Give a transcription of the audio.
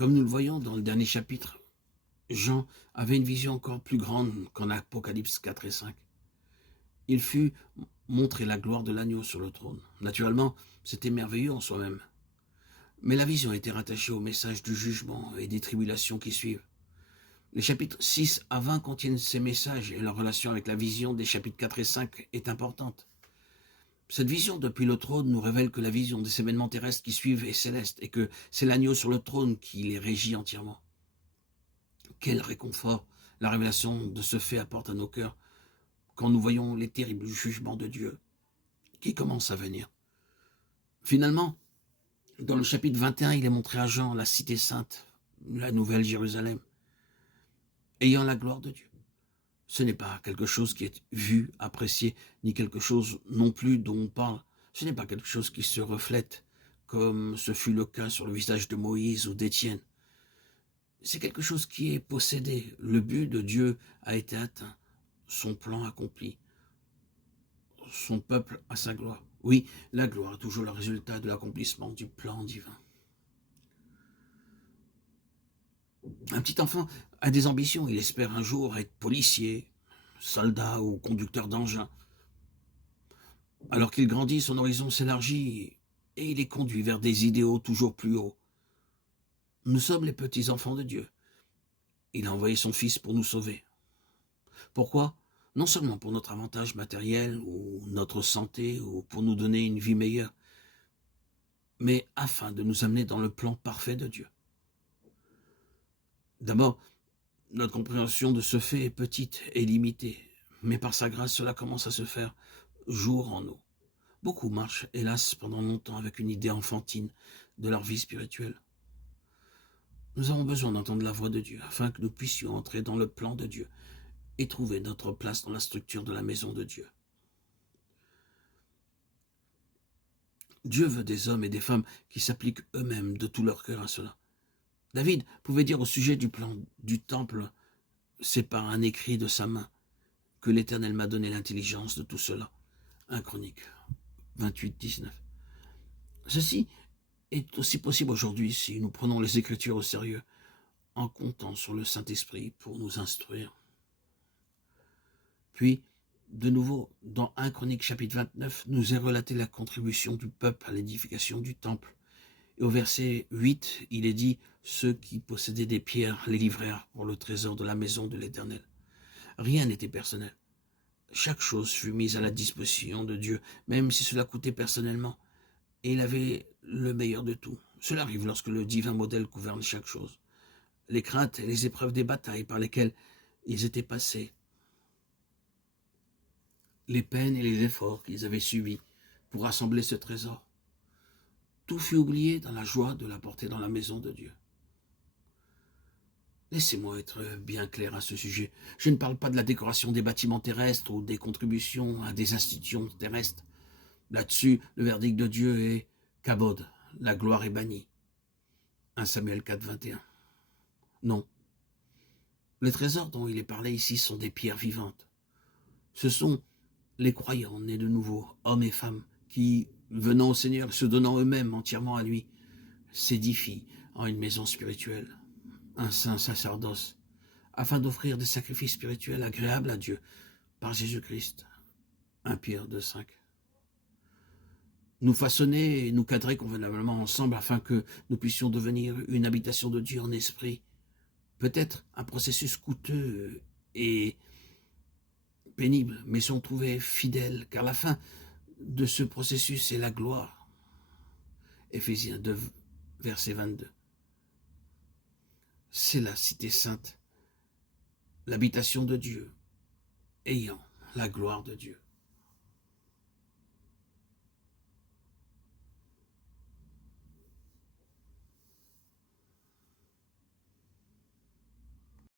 Comme nous le voyons dans le dernier chapitre, Jean avait une vision encore plus grande qu'en Apocalypse 4 et 5. Il fut montré la gloire de l'agneau sur le trône. Naturellement, c'était merveilleux en soi-même. Mais la vision était rattachée au message du jugement et des tribulations qui suivent. Les chapitres 6 à 20 contiennent ces messages et leur relation avec la vision des chapitres 4 et 5 est importante. Cette vision depuis le trône nous révèle que la vision des événements terrestres qui suivent est céleste et que c'est l'agneau sur le trône qui les régit entièrement. Quel réconfort la révélation de ce fait apporte à nos cœurs quand nous voyons les terribles jugements de Dieu qui commencent à venir. Finalement, dans le chapitre 21, il est montré à Jean la cité sainte, la nouvelle Jérusalem, ayant la gloire de Dieu. Ce n'est pas quelque chose qui est vu, apprécié, ni quelque chose non plus dont on parle. Ce n'est pas quelque chose qui se reflète, comme ce fut le cas sur le visage de Moïse ou d'Étienne. C'est quelque chose qui est possédé. Le but de Dieu a été atteint, son plan accompli, son peuple a sa gloire. Oui, la gloire est toujours le résultat de l'accomplissement du plan divin. Un petit enfant a des ambitions, il espère un jour être policier, soldat ou conducteur d'engin. Alors qu'il grandit, son horizon s'élargit et il est conduit vers des idéaux toujours plus hauts. Nous sommes les petits enfants de Dieu. Il a envoyé son Fils pour nous sauver. Pourquoi? Non seulement pour notre avantage matériel ou notre santé ou pour nous donner une vie meilleure, mais afin de nous amener dans le plan parfait de Dieu. D'abord, notre compréhension de ce fait est petite et limitée, mais par sa grâce, cela commence à se faire jour en nous. Beaucoup marchent, hélas, pendant longtemps avec une idée enfantine de leur vie spirituelle. Nous avons besoin d'entendre la voix de Dieu afin que nous puissions entrer dans le plan de Dieu et trouver notre place dans la structure de la maison de Dieu. Dieu veut des hommes et des femmes qui s'appliquent eux-mêmes de tout leur cœur à cela. David pouvait dire au sujet du plan du temple, c'est par un écrit de sa main que l'Éternel m'a donné l'intelligence de tout cela. 1 Chronique 28, 19. Ceci est aussi possible aujourd'hui si nous prenons les Écritures au sérieux, en comptant sur le Saint-Esprit pour nous instruire. Puis, de nouveau, dans 1 Chronique chapitre 29, nous est relaté la contribution du peuple à l'édification du temple. Et au verset 8, il est dit « Ceux qui possédaient des pierres les livrèrent pour le trésor de la maison de l'Éternel. » Rien n'était personnel. Chaque chose fut mise à la disposition de Dieu, même si cela coûtait personnellement. Et il avait le meilleur de tout. Cela arrive lorsque le divin modèle gouverne chaque chose. Les craintes et les épreuves des batailles par lesquelles ils étaient passés, les peines et les efforts qu'ils avaient subis pour rassembler ce trésor, tout fut oublié dans la joie de l'apporter dans la maison de Dieu. Laissez-moi être bien clair à ce sujet. Je ne parle pas de la décoration des bâtiments terrestres ou des contributions à des institutions terrestres. Là-dessus, le verdict de Dieu est Kabod, la gloire est bannie. 1 Samuel 4, 21. Non. Les trésors dont il est parlé ici sont des pierres vivantes. Ce sont les croyants nés de nouveau, hommes et femmes, qui, venant au Seigneur, se donnant eux-mêmes entièrement à lui, s'édifient en une maison spirituelle, un saint sacerdoce, afin d'offrir des sacrifices spirituels agréables à Dieu par Jésus-Christ. 1 Pierre 2, 5. Nous façonner et nous cadrer convenablement ensemble afin que nous puissions devenir une habitation de Dieu en esprit. Peut-être un processus coûteux et pénible, mais si on trouvait fidèle, car la fin de ce processus est la gloire. Éphésiens 2, verset 22. C'est la cité sainte, l'habitation de Dieu, ayant la gloire de Dieu.